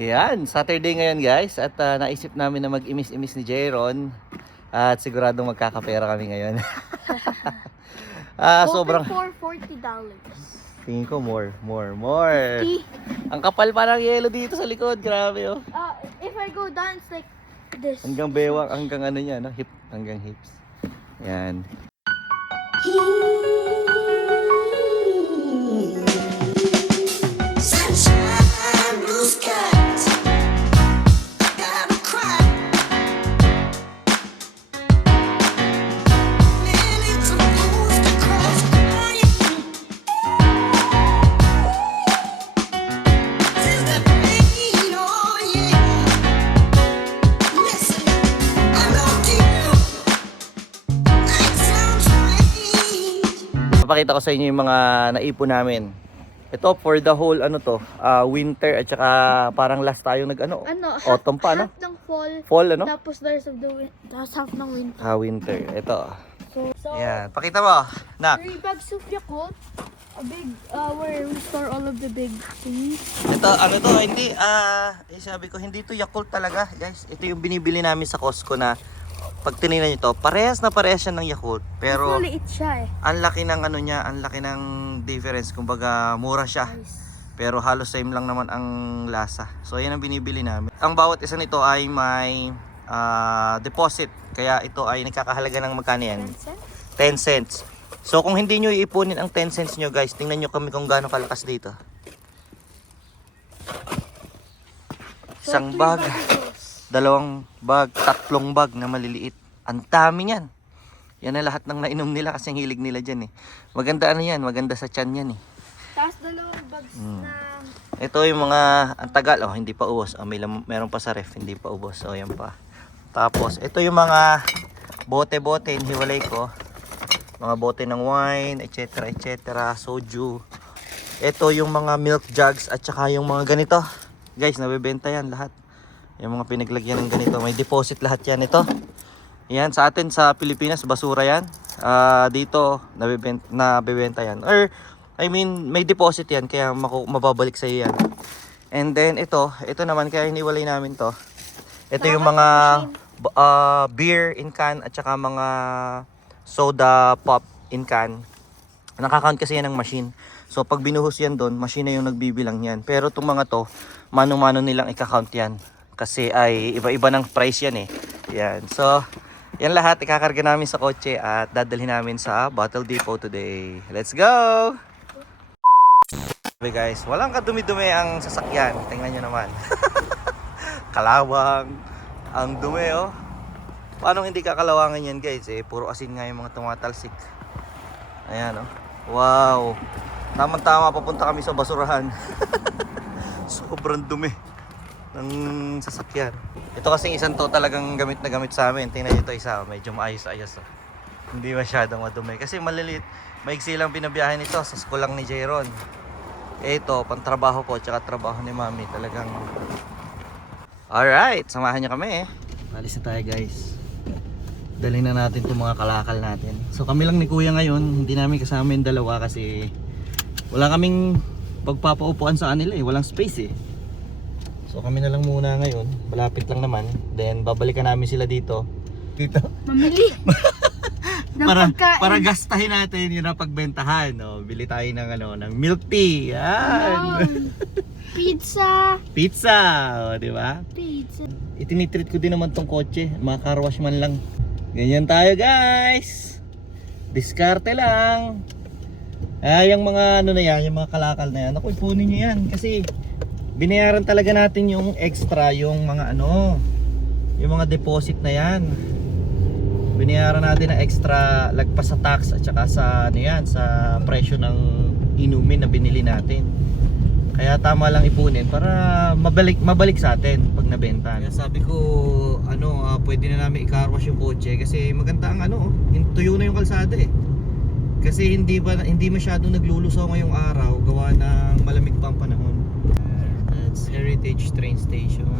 Yan, Saturday ngayon guys at ah, naisip namin na mag-imis-imis ni Jayron at siguradong magkakapera kami ngayon. ah, sobrang for $40. tingin ko more, more, more. Ang kapal pa ng yelo dito sa likod, grabe oh. Uh, if I go down, it's like this. Hanggang bewang, hanggang ano niya, no? hip, hanggang hips. Yan. Sunshine, strange. Papakita ko sa inyo yung mga naipon namin. Ito for the whole ano to, ah, winter at saka parang last tayo nag ano, Ano, half, autumn pa no? half ng fall, Fall ano? tapos there's of the win- tapos half ng winter. Ah, winter. Ito. So, so Yan, pakita mo. Nak. three bags of Yakult, a big, uh, where we store all of the big things. Ito, ano to, hindi, ah, eh, sabi ko, hindi to Yakult talaga, guys. Ito yung binibili namin sa Costco na, pag tinignan nyo to, parehas na parehas siya ng Yakult. Pero, Maliit siya eh. ang laki ng ano niya, ang laki ng difference. Kumbaga, mura siya. Nice. Pero halos same lang naman ang lasa. So, yan ang binibili namin. Ang bawat isa nito ay may ah, deposit. Kaya ito ay nagkakahalaga ng magkano yan? 10 cents. So kung hindi nyo iipunin ang 10 cents nyo guys, tingnan nyo kami kung gaano kalakas dito. Isang bag. Dalawang bag, tatlong bag na maliliit. Ang dami yan. Yan ang lahat ng nainom nila kasi ang hilig nila dyan eh. Maganda ano yan, maganda sa tiyan yan eh. Tapos dalawang bags Hmm. na Ito yung mga, ang tagal, oh hindi pa ubos. Oh, may lam- meron pa sa ref, hindi pa ubos. Oh yan pa. Tapos, ito yung mga bote-bote, hiwalay ko. Mga bote ng wine, etc. etc. Soju. Ito yung mga milk jugs at saka yung mga ganito. Guys, nabebenta yan lahat. Yung mga pinaglagyan ng ganito. May deposit lahat yan. Ito. Yan, sa atin sa Pilipinas, basura yan. Ah, dito, nabebenta, nabebenta yan. Or, I mean, may deposit yan, kaya mababalik sa yan. And then, ito, ito naman, kaya hiniwalay namin to. Ito yung mga ah, beer in can at saka mga soda pop in can. Nakakount kasi yan ng machine. So pag binuhos yan doon, machine na yung nagbibilang yan. Pero itong mga to, mano-mano nilang i-count yan. Kasi ay iba-iba ng price yan eh. Yan. So, yan lahat ikakarga namin sa kotse at dadalhin namin sa Bottle Depot today. Let's go! Sabi guys, walang kadumi-dumi ang sasakyan. Tingnan nyo naman. Kalawang. Ang dumi oh. Paano hindi kakalawangan yan guys eh? Puro asin nga yung mga tumatalsik. Ayan oh. Wow. Tamang-tama papunta kami sa basurahan. Sobrang dumi ng sasakyan. Ito kasi isang to talagang gamit na gamit sa amin. Tingnan nyo ito isa. oh. Medyo maayos-ayos oh. Hindi masyadong madumi. Kasi maliliit. Maigsi lang binabiyahe nito sa school lang ni Jayron. Eh, Ito, pantrabaho ko tsaka trabaho ni Mami. Talagang Alright, samahan niyo kami eh. Alis na tayo guys. Dalhin na natin itong mga kalakal natin. So kami lang ni Kuya ngayon, hindi namin kasama yung dalawa kasi wala kaming pagpapaupuan sa kanila eh, walang space eh. So kami na lang muna ngayon, malapit lang naman. Then babalikan namin sila dito. Dito. mamili. para pagkain. para gastahin natin yun ang pagbentahan, no. Bili tayo ng ano, ng milk tea. Yan. Pizza. Pizza, o, di ba? Pizza. itinitreat ko din naman tong kotse. Mga car wash man lang. Ganyan tayo guys. Diskarte lang. Ah, yung mga ano na yan, yung mga kalakal na yan. Ako, ipunin nyo yan. Kasi binayaran talaga natin yung extra, yung mga ano, yung mga deposit na yan. Binayaran natin na extra lagpas sa tax at saka sa ano yan, sa presyo ng inumin na binili natin. Kaya tama lang ipunin para mabalik mabalik sa atin pag nabenta. Kaya sabi ko, ano, ah, pwede na namin i-car wash yung kotse kasi maganda ang ano, tuyo na yung kalsada eh. Kasi hindi ba hindi masyadong naglulusaw ngayong araw gawa ng malamig pa panahon. That's Heritage Train Station.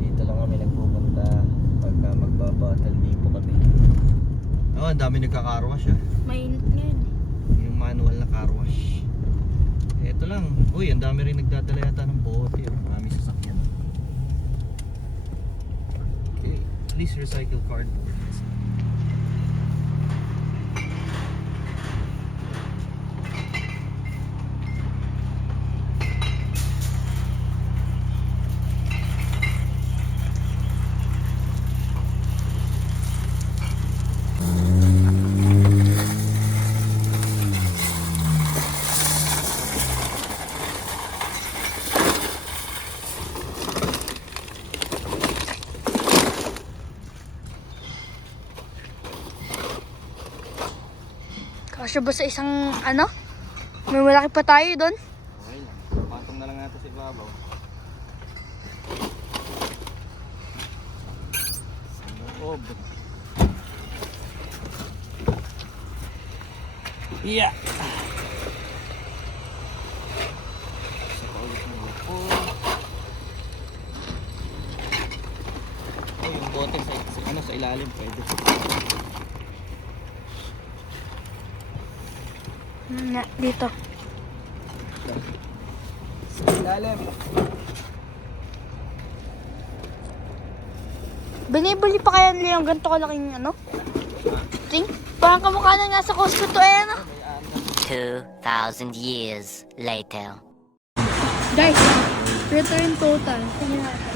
Dito lang kami nagpupunta pagka magbabattle dito kami. Oh, ang dami nagka-carwash ah. Mainit ngayon. Eh. Yung manual na carwash. Ito lang. Uy, ang dami rin nagdadala yata ng bote. Oh. Ang dami sasakyan. Ah. Okay, please recycle cardboard. Kasya ba sa isang ano? May malaki pa tayo doon. Okay lang. Patong na lang natin sa ibabaw. Loob. Yeah. Saka ulit ng grupo. Oh, yung bote sa, sa, ano, sa ilalim pwede. Hmm, nga, dito. Sa ilalim. Binibili pa kaya nila yung ganito kalaking ano? Ting? Parang kamukha na nga sa Costco to eh, ano? 2,000 years later. Guys, return total. Tingnan natin.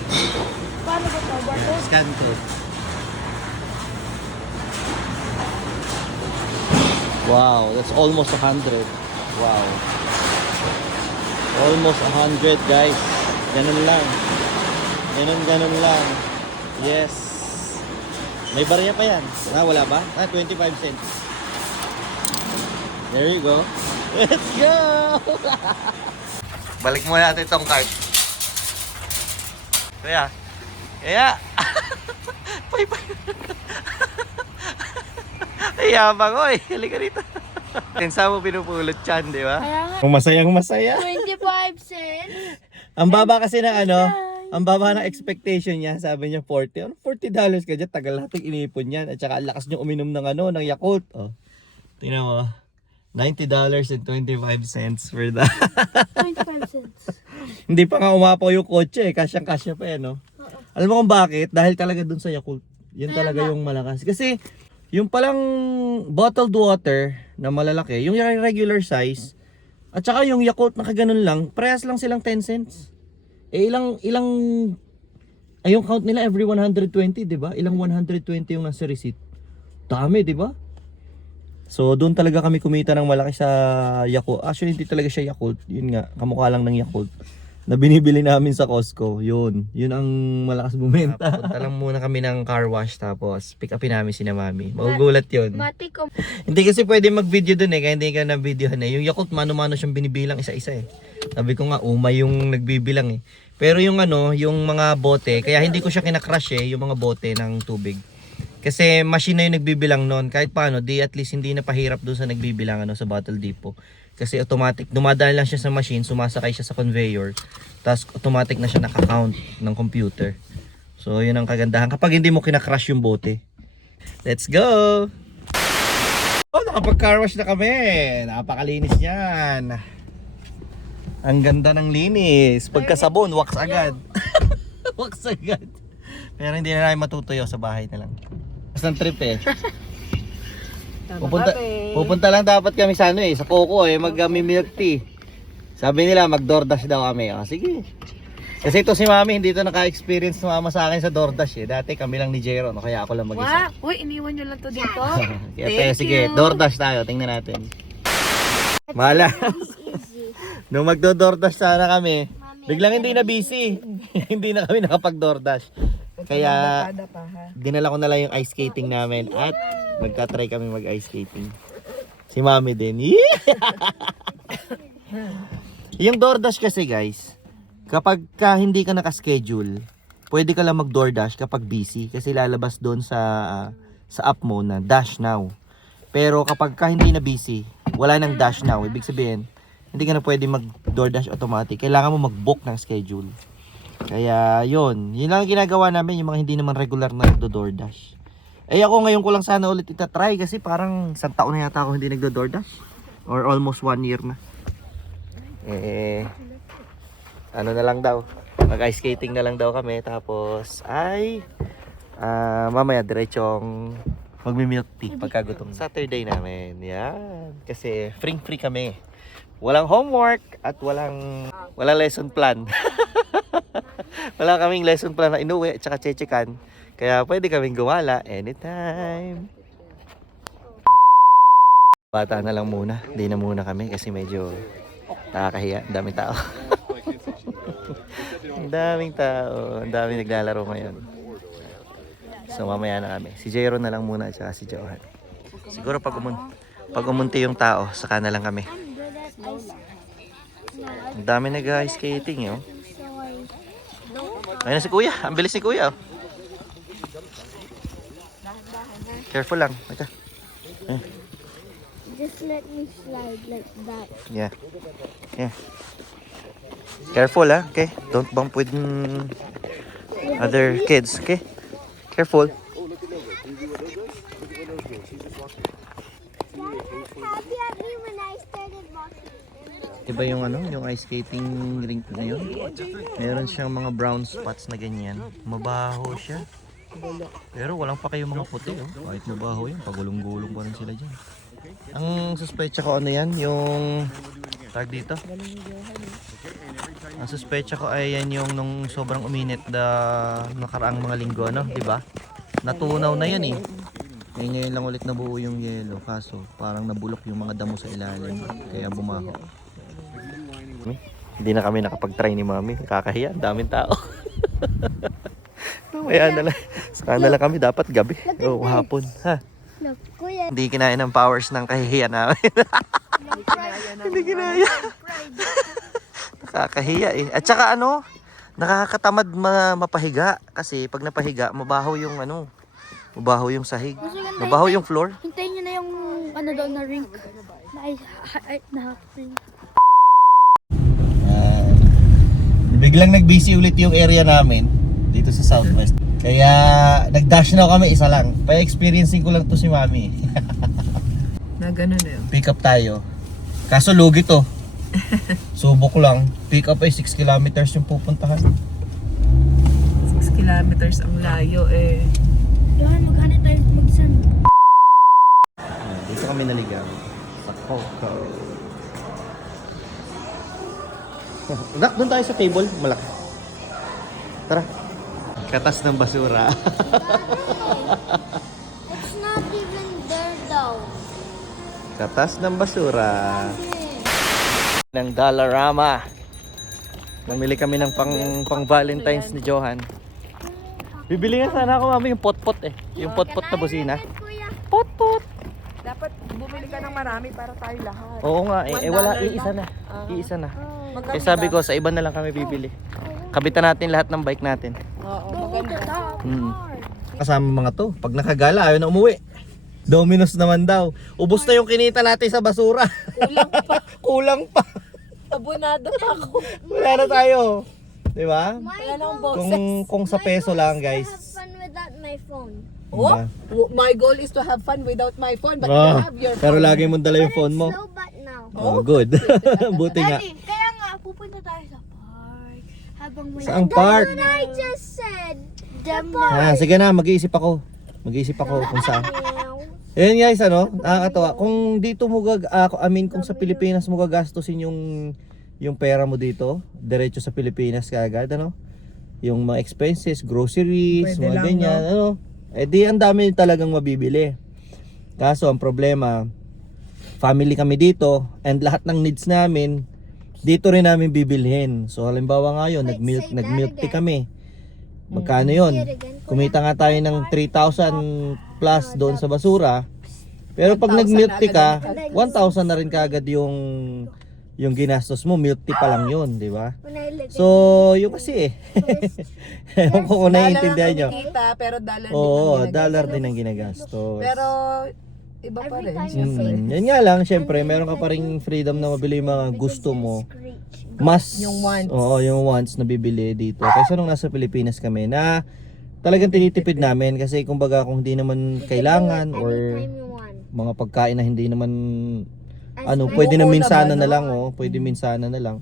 Paano ba to? Barcode? Scan code. Wow, that's almost 100. Wow. Almost 100 guys. Ganun lang. Ganun, ganun lang. Yes. May barya pa yan. Ah, wala ba? Ah, 25 cents. There you go. Let's go! Balik muna natin itong cart. Kuya. Kaya. Pay, pay. Ay, yabang eh. Halika rito. Tinsa mo pinupulot yan, di ba? Kaya nga, Masayang masaya. 25 cents. Ang baba kasi ng ano, ang baba ng expectation niya, sabi niya 40. Ano 40 dollars ka dyan? Tagal natin inipon yan. At saka ang lakas niyo uminom ng ano, ng Yakult. Oh. Tingnan mo. 90 dollars and 25 cents for that. 25 cents. Hindi pa nga umapaw yung kotse eh. Kasyang kasya pa yan, no? Alam mo kung bakit? Dahil talaga dun sa Yakult. Yan talaga yung malakas. Kasi, yung palang bottled water na malalaki, yung regular size, at saka yung Yakult na kaganon lang, parehas lang silang 10 cents. Eh, ilang, ilang, ay yung count nila every 120, di ba? Ilang 120 yung nasa receipt. Dami, di ba? So, doon talaga kami kumita ng malaki sa Yakult. Actually, hindi talaga siya Yakult. Yun nga, kamukha lang ng Yakult. Na binibili namin sa Costco. Yun. Yun ang malakas bumenta. Punta lang muna kami ng car wash tapos pick upin namin si na mami. Magugulat yun. Mati ko. Hindi kasi pwede mag-video dun eh, kaya hindi ka na-videohan eh. Yung Yakult, mano-mano siyang binibilang isa-isa eh. Sabi ko nga, umay yung nagbibilang eh. Pero yung ano, yung mga bote, kaya hindi ko siya kinakrush eh, yung mga bote ng tubig. Kasi machine na yung nagbibilang noon. Kahit paano, di at least hindi na pahirap dun sa nagbibilang ano, sa bottle depot. Kasi automatic, dumadaan lang siya sa machine, sumasakay siya sa conveyor. Tapos automatic na siya nakakount ng computer. So yun ang kagandahan. Kapag hindi mo kinakrush yung bote. Let's go! Oh, nakapag-car wash na kami. Napakalinis yan. Ang ganda ng linis. Pagkasabon, wax agad. wax agad. Pero hindi na namin matutuyo sa bahay na lang. Basta trip eh. Pupunta, pupunta lang dapat kami sa ano eh, sa Coco eh, mag uh, milk tea. Sabi nila mag DoorDash daw kami. Ah, sige. Kasi ito si Mami, hindi ito naka-experience sumama sa akin sa DoorDash eh. Dati kami lang ni Jero, no? kaya ako lang mag-isa. Wow! Uy, iniwan nyo lang to dito? Kaya tayo, sige, DoorDash tayo, tingnan natin. Mahala. Nung magdo-DoorDash sana kami, biglang hindi na busy. hindi na kami nakapag-DoorDash. Kaya dinala ko na lang yung ice skating namin at magka-try kami mag-ice skating. Si Mami din. yung DoorDash kasi guys, kapag ka hindi ka naka-schedule, pwede ka lang mag-DoorDash kapag busy kasi lalabas doon sa sa app mo na dash now. Pero kapag ka hindi na busy, wala nang dash now. Ibig sabihin, hindi ka na pwede mag-DoorDash automatic. Kailangan mo mag-book ng schedule. Kaya yun, yun lang ang ginagawa namin yung mga hindi naman regular na nagdo-DoorDash. Eh ako ngayon ko lang sana ulit itatry kasi parang isang taon na yata ako hindi nagdo-DoorDash. Or almost one year na. Eh, ano na lang daw. Mag-ice skating na lang daw kami. Tapos ay Ah, mamaya diretsong magmi-milk tea pagkagutom. Saturday namin. Yan. Kasi free free kami. Walang homework at walang walang lesson plan. Wala kaming lesson plan na inuwi at saka chechekan. Kaya pwede kaming gumala anytime. Bata na lang muna. Hindi na muna kami kasi medyo nakakahiya. Ang daming tao. Ang daming tao. Ang daming naglalaro ngayon. So mamaya na kami. Si Jero na lang muna at saka si Johan. Siguro pag, umun pag umunti yung tao, saka na lang kami. Ang dami nag skating yun. Ayun na si Kuya. Ang bilis ni Kuya. Oh. Careful lang. Ito. Just let me slide like that. Yeah. Yeah. Careful ah, okay? Don't bump with mm, other kids, okay? Careful. Happy at me when I started Diba yung ano, yung ice skating rink na yun? Meron siyang mga brown spots na ganyan. Mabaho siya. Pero walang pa kayo mga puti, oh. Kahit mabaho yun, pagulong-gulong pa rin sila dyan. Ang suspecha ko ano yan, yung tag dito. Ang suspecha ko ay yan yung nung sobrang uminit na nakaraang mga linggo, no? Di ba? Natunaw na yan eh. Ngayon ngayon lang ulit nabuo yung yelo. Kaso parang nabulok yung mga damo sa ilalim. Kaya bumaho. Hindi na kami nakapag-try ni mami. Kakahiya. Daming tao. Mamaya na lang. Saka na lang kami dapat gabi. O hapon. Ha? Hindi kinain ng powers ng kahihiya namin. Hindi kinaya. Nakakahiya eh. At saka ano, nakakatamad ma mapahiga. Kasi pag napahiga, mabaho yung ano, mabaho yung sahig. Mabaho yung floor. Hintayin nyo na yung ano daw na rink. Na ay, ay, na rink. Biglang nag-busy ulit yung area namin dito sa Southwest. Kaya nag-dash na kami isa lang. Pa-experiencing ko lang to si Mami. Na gano'n na yun. Pick up tayo. Kaso lugi to. Subok lang. Pick up ay 6 kilometers yung pupuntahan. 6 kilometers ang layo eh. Johan, maghanap tayo mag-sun. Dito kami naligaw. Sa Coco. Nak, doon tayo sa table. Malaki. Tara. Katas ng basura. It's not even there though. Katas ng basura. Ng Dollarama. Namili kami ng pang, pang Valentine's ni Johan. Bibili nga sana ako mami yung pot-pot eh. Yung pot-pot na busina. Pot-pot. Bumili ka ng marami para tayo lahat. Oo nga eh. Eh wala, iisa lang. na. Ah. Iisa na. Maganda. Eh sabi ko, sa iba na lang kami bibili. Kabitan natin lahat ng bike natin. Oo, maganda. Mm. Kasama mga to. Pag nakagala, ayaw na umuwi. Dominos naman daw. Ubus na yung kinita natin sa basura. Kulang pa. Kulang pa. Abonado pa ako. Wala na tayo. Di ba? Wala nang boses. Kung, kung sa peso lang, guys. fun without my phone. Oh, Diba? w- my goal is to have fun without my phone, but Ah, you have your pero phone. lagi mong dala yung phone mo. Slow but now. Oh, good. Buti nga. kaya nga, pupunta tayo sa park. Habang may... Saang park? I just said. Them Ah, sige na, mag-iisip ako. Mag-iisip ako kung saan. Ayun guys, ano, nakakatawa. Kung dito mo gag, ako, I mean, kung sa Pilipinas mo gagastusin yung yung pera mo dito, diretso sa Pilipinas kaagad, ano? Yung mga expenses, groceries, Pwede mga lang, ganyan, ano? Eh di ang dami talagang mabibili. Kaso ang problema, family kami dito and lahat ng needs namin dito rin namin bibilhin. So halimbawa ngayon, nag-milk nag-milk tea kami. Magkano 'yon? Kumita nga tayo ng 3,000 plus doon sa basura. Pero pag 1,000 nag-milk tea ka, na 1,000 na rin kaagad yung yung ginastos mo, milk tea pa lang 'yun, di ba? So, yun kasi eh. Ewan ko kung naiintindihan ang nyo. kinikita, pero dollar din Oo, ang ginagawa. dollar din ang ginagastos. Pero, iba pa rin. Mm, yan nga lang, syempre, meron ka pa rin freedom na mabili yung mga gusto mo. Mas, Yung wants. Oo, yung wants na bibili dito. Kaysa nung nasa Pilipinas kami na talagang tinitipid namin kasi kumbaga kung hindi naman kailangan or mga pagkain na hindi naman ano, pwede na minsana na lang oh, pwede minsana na lang.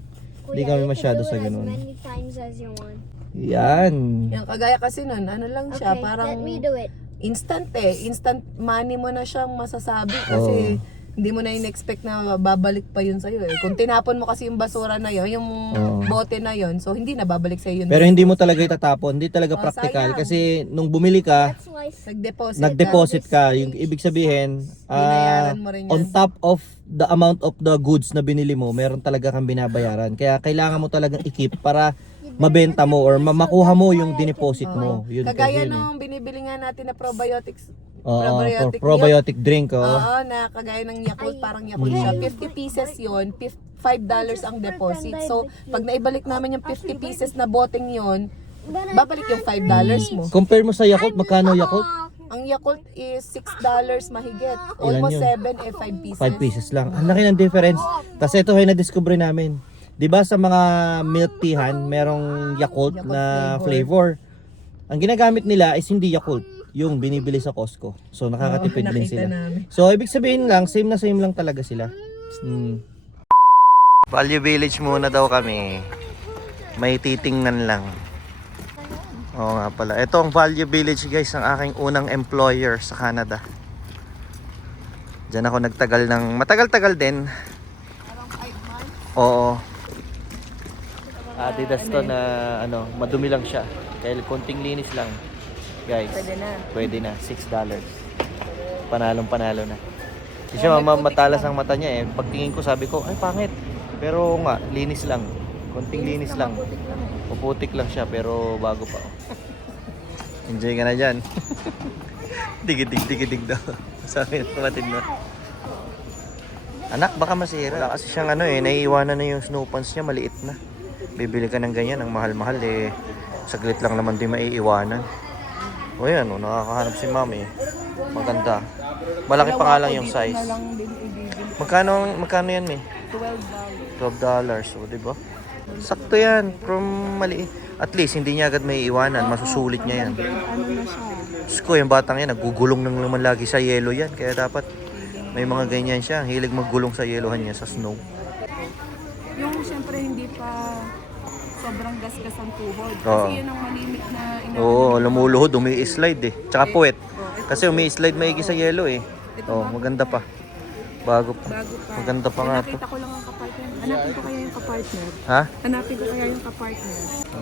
Hindi kami masyado sa ganun. many times as you want. Yan. Yung kagaya kasi nun, ano lang siya, Okay, parang let me do it. instant eh. Instant money mo na siyang masasabi kasi hindi mo na in-expect na babalik pa yun sa'yo eh. Kung tinapon mo kasi yung basura na yun, yung Oo. bote na yun, so hindi na babalik sa'yo yun. Pero hindi mo talaga itatapon, hindi talaga Oh, practical sayang. kasi nung bumili ka, That's why Nag-deposit nag-deposit ka, yung ibig sabihin, ah, Binayaran mo rin yan. on top of the amount of the goods na binili mo, meron talaga kang binabayaran. Kaya kailangan mo talagang i-keep para mabenta mo or ma- makuha mo yung dineposit mo. Yun Kagaya kasi yun eh. nung binibili nga natin na probiotics. Oo, probiotic pro- probiotic drink. Oh. Oo, na kagaya ng Yakult, parang Yakult siya. 50 pieces yun, fif- $5 ang deposit. So, pag naibalik namin yung 50 pieces na boteng yun, babalik yung $5 mo. Compare mo sa Yakult, magkano Yakult? Ang Yakult is $6 mahigit. Ilan Almost yun? 7 eh 5 pieces. 5 pieces lang. Ang laki ng difference. Tapos ito ay na-discover namin. 'Di ba sa mga milk teahan, merong Yakult, Yakult na flavor. flavor. Ang ginagamit nila is hindi Yakult, yung binibili sa Costco. So nakakatipid Oo, din sila. namin. So ibig sabihin lang, same na same lang talaga sila. Hmm. Value Village muna daw kami. May titingnan lang. Oo nga pala. Ito ang Value Village guys, ang aking unang employer sa Canada. Diyan ako nagtagal ng matagal-tagal din. Oo. Adidas to na ano, madumi lang siya. Dahil konting linis lang. Guys, Pwede na. pwede na. $6. Panalong panalo na. Kasi siya ma- matalas ang mata niya eh. Pagtingin ko sabi ko, ay pangit. Pero nga, linis lang. Konting linis lang. Puputik lang siya pero bago pa. Enjoy ka na dyan. digidig, digidig daw. Sabi ng kapatid mo. Anak, baka masira. Wala kasi siyang ano eh, naiiwanan na yung snow pants niya, maliit na. Bibili ka ng ganyan, ang mahal-mahal eh. Saglit lang naman din maiiwanan. O yan, oh, nakakahanap si mami. Maganda. Malaki pa nga lang yung size. Magkano, magkano yan, May? $12. $12, so, di ba? Sakto yan, from maliit. At least, hindi niya agad may iwanan, masusulit niya yan. Ano na siya? Diyos ko, yung batang yan, nagugulong nang naman lagi sa yelo yan. Kaya dapat, may mga ganyan siya. Hilig maggulong sa yelohan niya, sa snow. Yung siyempre hindi pa sobrang gasgas ang tuhod. Oo. Kasi yun ang malimit na ina Oo, lumuluhod, umi-slide eh. Tsaka puwet. Kasi umi-slide maigi sa yelo eh. Oo, maganda pa. Bago pa. bago pa. Maganda pa nga to. Nakita ko lang. Hanapin ko kaya yung kapartner. Ha? Hanapin ko kaya yung kapartner.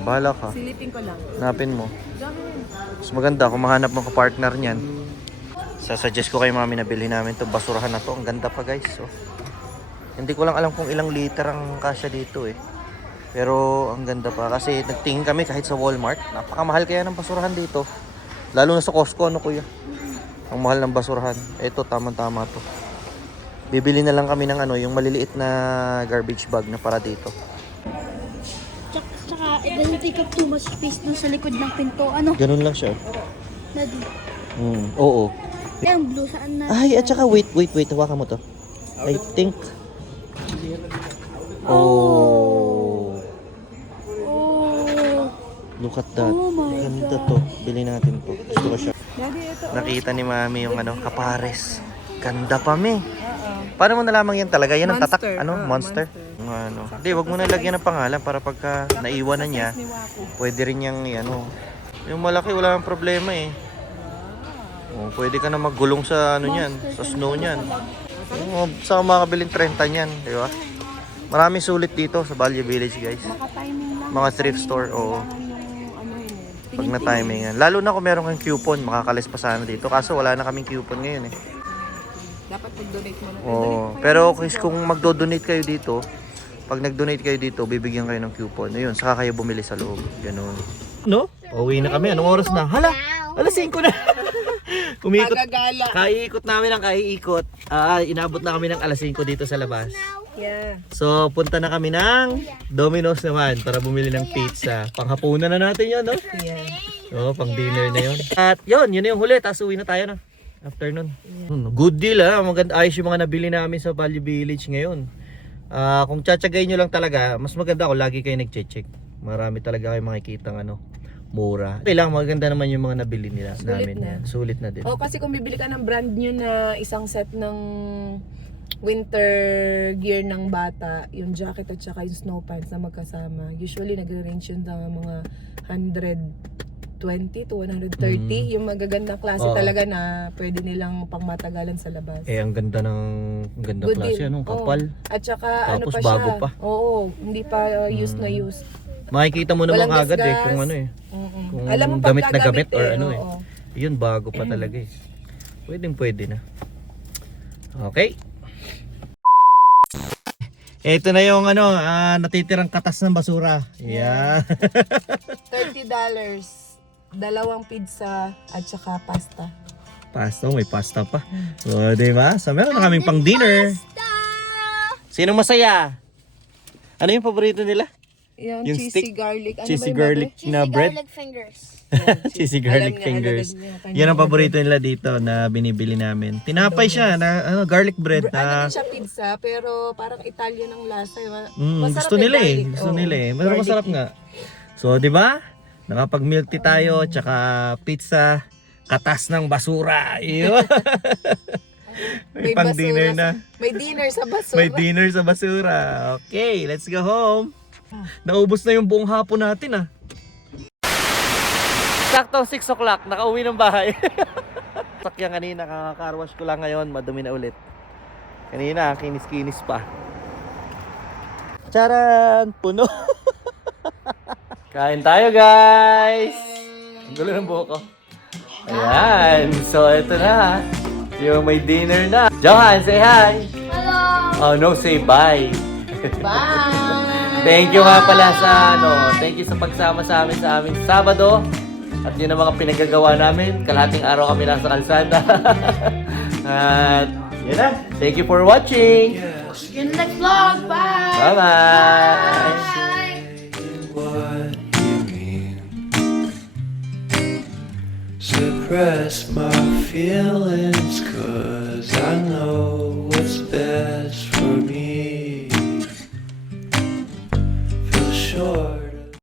Bahala ka. Silipin ko lang. Hanapin mo. Mas maganda kung mahanap mo ka-partner niyan. Sasuggest ko kay mami na bilhin namin to basurahan na to. Ang ganda pa guys. Oh. Hindi ko lang alam kung ilang liter ang kasya dito eh. Pero ang ganda pa kasi nagtingin kami kahit sa Walmart. Napakamahal kaya ng basurahan dito. Lalo na sa Costco ano kuya. Ang mahal ng basurahan. Ito tamang-tama to. Bibili na lang kami ng ano, yung maliliit na garbage bag na para dito. Tsaka, tsaka it doesn't take up too much space dun sa likod ng pinto. Ano? Ganun lang siya. Nadi. Hmm, oo. Yung blue, saan na? Ay, at saka wait, wait, wait. Hawakan mo to. I think... Oh. Oh. Look at that. Oh my Ganda to. Bili natin to. Gusto ko siya. Daddy, ito. Nakita ni mami yung ano, kapares. Ganda pa mi. Paano mo nalaman yan talaga? Yan ang tatak. Monster. Ano? Ah, monster? Yung Ano? Hindi, wag mo na lagyan ng pangalan para pagka naiwan na niya, Ni Wapo. pwede rin niyang ano. Yung malaki wala nang problema eh. Oh, pwede ka na maggulong sa ano niyan, sa snow niyan. Oh, sa makabiling 30 niyan, di ba? Marami sulit dito sa Value Village, guys. Maka-timing lang. Mga thrift store, oo. Ano eh. Pag na timing yan. Lalo na kung meron kang coupon, makakalis pa sana dito. Kaso wala na kaming coupon ngayon eh. Dapat mag-donate mo na. Oo. Pero kung, kung magdo-donate kayo dito, pag nag-donate kayo dito, bibigyan kayo ng coupon. Ayun, saka kayo bumili sa loob. Ganun. No? Pauwi na kami. Anong oras na? Hala! Alas 5 na. Umiikot. Magagala. Kaiikot namin ang kaiikot. Ah, inabot na kami ng alas 5 dito sa labas. Yeah. So, punta na kami ng Domino's naman para bumili ng pizza. Panghapunan na natin yun, no? Yeah. Oo, pang dinner na yun. At yun, yun na yung huli. Tapos uwi na tayo na. Afternoon. Hmm, Good deal ha. Maganda, ayos yung mga nabili namin sa Value Village ngayon. Ah, kung tsatsagay nyo lang talaga, mas maganda kung lagi kayo nag-check. Marami talaga kayo makikita ano, mura. Okay lang, maganda naman yung mga nabili nila Sulit namin. na. yan. Sulit na din. Oh, kasi kung bibili ka ng brand new na isang set ng winter gear ng bata, yung jacket at saka yung snow pants na magkasama. Usually nagre-range yun ng mga 120 to 130. Yung magagandang klase Oo. talaga na pwede nilang pangmatagalan sa labas. Eh, ang ganda ng ang ganda Good klase, deal. ano, Oo. kapal. At saka ano Tapos pa bago siya. pa. Oo, hindi pa uh, used na used. Makikita mo naman Walang agad eh gasgas. kung ano eh. Mm-mm. Kung Alam mo gamit na gamit or eh, ano eh. oo. Yun, bago pa talaga eh. Pwedeng pwede na. Okay. Ito na yung ano, ah, natitirang katas ng basura. Yeah. $30. Dalawang pizza at saka pasta. pasta, may pasta pa. O, di ba? So, meron na kaming pang dinner. Sino masaya? Ano yung paborito nila? Yung, Yung cheesy stick? garlic. Ano Cheesy ba yung garlic baboy? na bread? fingers. Cheesy Alam garlic niya, fingers. alam niya, kanya Yan ang paborito nila dito na binibili namin. Tinapay siya na ano, garlic bread Ano na din siya pizza, pero parang Italian ang lasa. eh. Ma- Mm, masarap gusto yung nila eh. garlic. Gusto Oo. nila eh. Garlic masarap nga. So, di ba? Nakapag milk tea tayo, tsaka pizza, katas ng basura. Iyo. May, pang basura dinner na. May dinner sa basura. May dinner sa basura. Okay, let's go home. Naubos na yung buong hapon natin ah. Sakto 6 o'clock, nakauwi ng bahay. Sakyan kanina, kakakarwash ko lang ngayon, madumi na ulit. Kanina, kinis-kinis pa. Charan! Puno! Kain tayo guys! Ang gulo ng buhok ko. Ayan, so ito na. Yung may dinner na. Johan, say hi! Hello! Oh, no, say bye. Bye! Thank you nga pala sa ano, thank you sa pagsama sa amin sa aming Sabado. At yun ang mga pinagagawa namin. Kalahating araw kami nasa kalsada. At yun na. Thank you for watching. See you in the next vlog. Bye! Bye-bye. suppress my feelings, cause I know what's best.